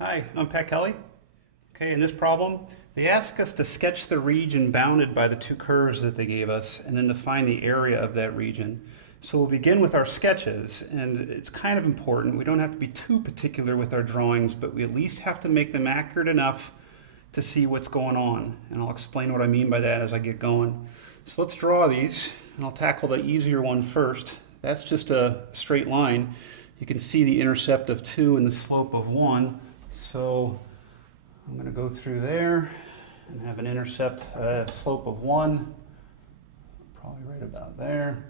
Hi, I'm Pat Kelly. Okay, in this problem, they ask us to sketch the region bounded by the two curves that they gave us and then to find the area of that region. So we'll begin with our sketches, and it's kind of important. We don't have to be too particular with our drawings, but we at least have to make them accurate enough to see what's going on. And I'll explain what I mean by that as I get going. So let's draw these, and I'll tackle the easier one first. That's just a straight line. You can see the intercept of 2 and the slope of 1. So I'm going to go through there and have an intercept slope of 1, probably right about there.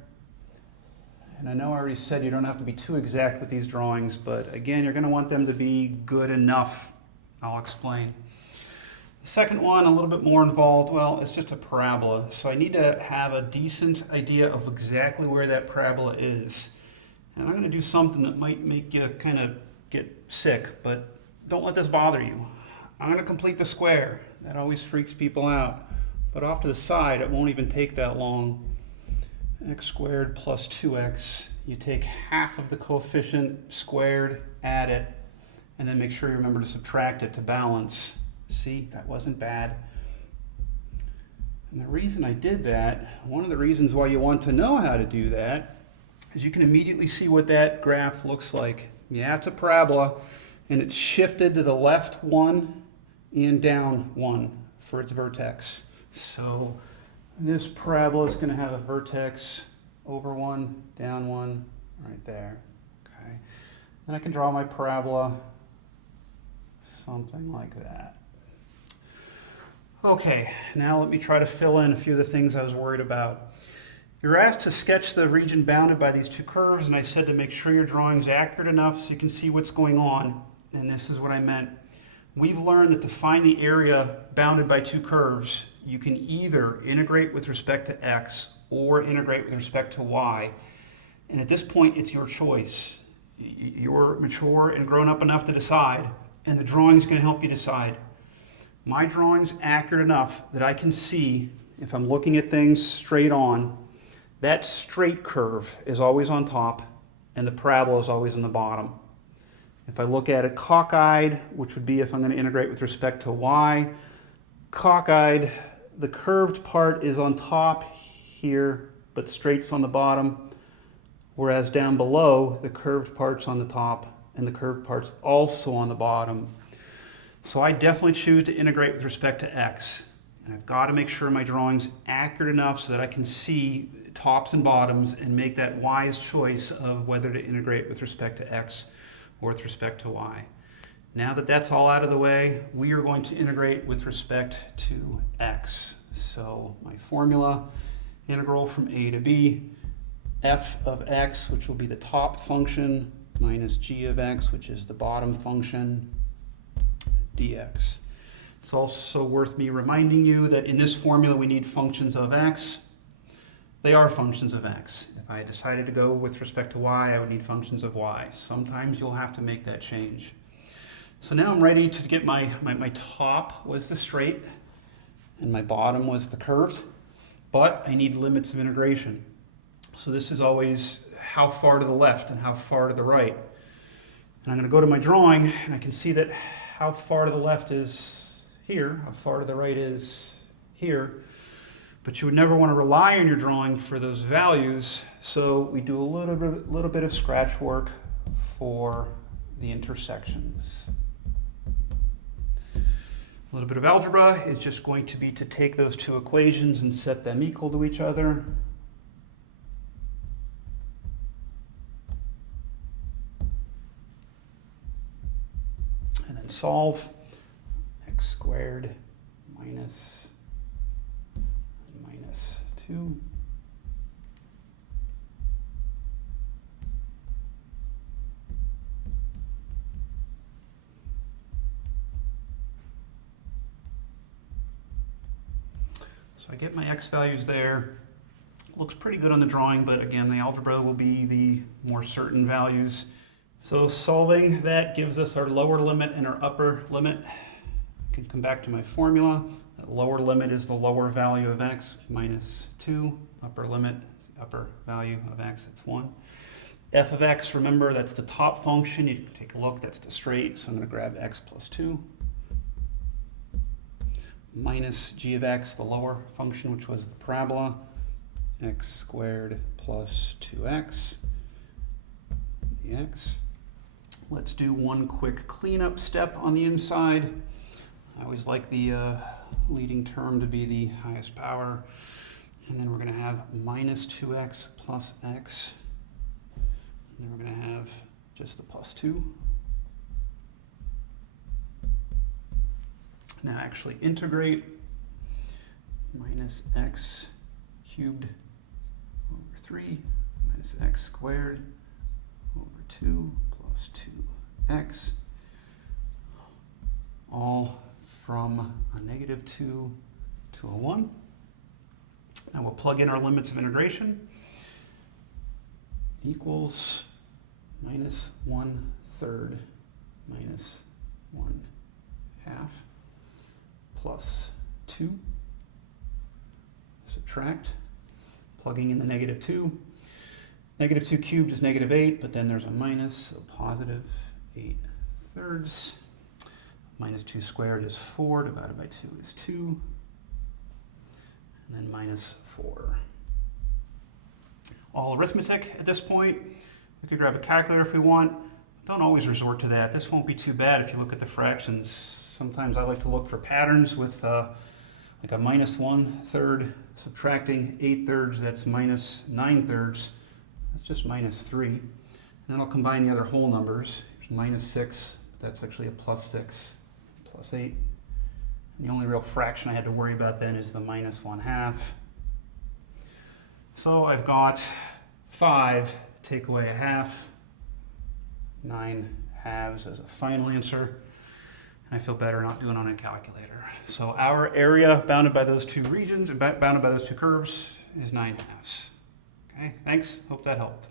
And I know I already said you don't have to be too exact with these drawings, but again, you're going to want them to be good enough. I'll explain. The second one, a little bit more involved. Well, it's just a parabola, so I need to have a decent idea of exactly where that parabola is. And I'm going to do something that might make you kind of get sick, but don't let this bother you. I'm going to complete the square. That always freaks people out. But off to the side, it won't even take that long. X squared plus 2x. You take half of the coefficient squared, add it, and then make sure you remember to subtract it to balance. See, that wasn't bad. And the reason I did that, one of the reasons why you want to know how to do that, is you can immediately see what that graph looks like. Yeah, it's a parabola, and it's shifted to the left 1 and down 1 for its vertex. So this parabola is going to have a vertex over 1, down 1, right there. Okay. Then I can draw my parabola something like that. Okay, now let me try to fill in a few of the things I was worried about. You're asked to sketch the region bounded by these two curves, and I said to make sure your drawing is accurate enough so you can see what's going on. And this is what I meant. We've learned that to find the area bounded by two curves, you can either integrate with respect to x or integrate with respect to y. And at this point, it's your choice. You're mature and grown up enough to decide, and the drawing's going to help you decide. My drawing's accurate enough that I can see, if I'm looking at things straight on, that straight curve is always on top, and the parabola is always on the bottom. If I look at it cockeyed, which would be if I'm going to integrate with respect to y, cockeyed, the curved part is on top here, but straight's on the bottom, whereas down below, the curved part's on the top, and the curved part's also on the bottom. So I definitely choose to integrate with respect to x. And I've got to make sure my drawing's accurate enough so that I can see tops and bottoms and make that wise choice of whether to integrate with respect to x or with respect to y. Now that that's all out of the way, we are going to integrate with respect to x. So my formula, integral from a to b, f of x, which will be the top function, minus g of x, which is the bottom function, dx. It's also worth me reminding you that in this formula we need functions of x. They are functions of x. If I decided to go with respect to y, I would need functions of y. Sometimes you'll have to make that change. So now I'm ready to get my top was the straight and my bottom was the curved, but I need limits of integration. So this is always how far to the left and how far to the right. And I'm going to go to my drawing and I can see that how far to the left is here, how far to the right is here. But you would never want to rely on your drawing for those values, so we do a little bit of scratch work for the intersections. A little bit of algebra is just going to be to take those two equations and set them equal to each other. And then solve x squared minus 2 So I get my x values there. Looks pretty good on the drawing, but again, the algebra will be the more certain values. So solving that gives us our lower limit and our upper limit. I can come back to my formula. The lower limit is the lower value of x, minus 2. Upper limit, the upper value of x, it's 1. f of x, remember, that's the top function. You can take a look, that's the straight. So I'm going to grab x plus 2 minus g of x, the lower function, which was the parabola, x squared plus 2x dx. Let's do one quick cleanup step on the inside. I always like the leading term to be the highest power. And then we're going to have minus 2x plus x. And then we're going to have just the plus 2. Now actually integrate minus x cubed over 3 minus x squared over 2 plus 2x, all from a negative 2 to a 1. And we'll plug in our limits of integration. Equals minus 1/3 minus 1/2 plus 2. Subtract, plugging in the negative 2. Negative 2 cubed is negative 8, but then there's a minus, so positive 8/3. Minus 2 squared is 4, divided by 2 is 2. And then minus 4. All arithmetic at this point. We could grab a calculator if we want. Don't always resort to that. This won't be too bad if you look at the fractions. Sometimes I like to look for patterns with like a minus 1/3 subtracting 8/3, that's minus 9/3. That's just minus 3. And then I'll combine the other whole numbers. Here's minus 6, that's actually a plus 6, plus 8. And the only real fraction I had to worry about then is the minus 1/2. So I've got 5, take away a half, 9/2 as a final answer. And I feel better not doing it on a calculator. So our area bounded by those two regions, bounded by those two curves, is 9/2. Okay, thanks. Hope that helped.